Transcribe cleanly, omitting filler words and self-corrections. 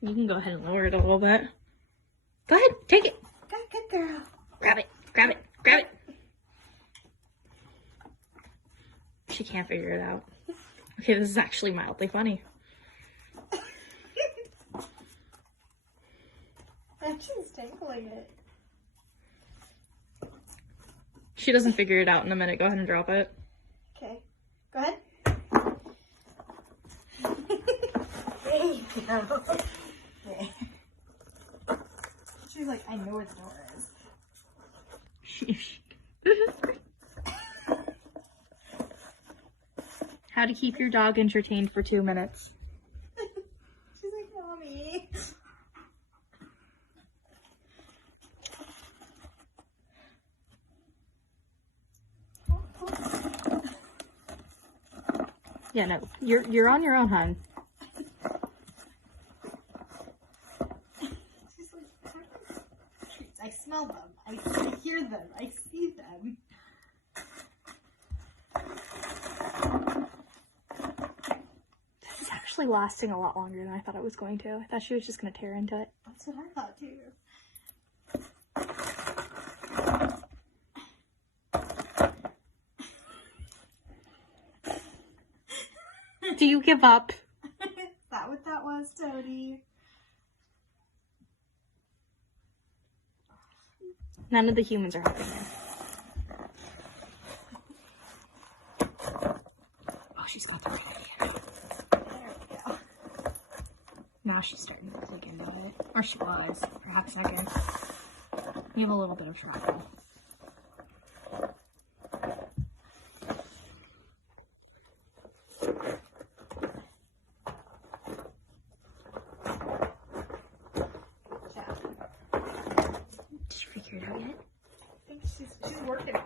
You can go ahead and lower it a little bit. Go ahead, take it. Good girl. Grab it, grab it, grab it. She can't figure it out. Okay, this is actually mildly funny. She's tangling it. She doesn't figure it out in a minute. Go ahead and drop it. Okay. Go ahead. There you go. Okay. She's like, I know where the door is. How to keep your dog entertained for 2 minutes. She's like, Mommy. Yeah, no, you're on your own, hon. She's like, I smell them. I hear them. I see them. This is actually lasting a lot longer than I thought it was going to. I thought she was just going to tear into it. That's what I thought too. Do you give up? Is that what that was, Toadie? None of the humans are helping her. Oh, she's got the right idea. There we go. Now she's starting to click into it. Or she was, for a hot second. We have a little bit of trouble. Did you figure it out yet? I think she's working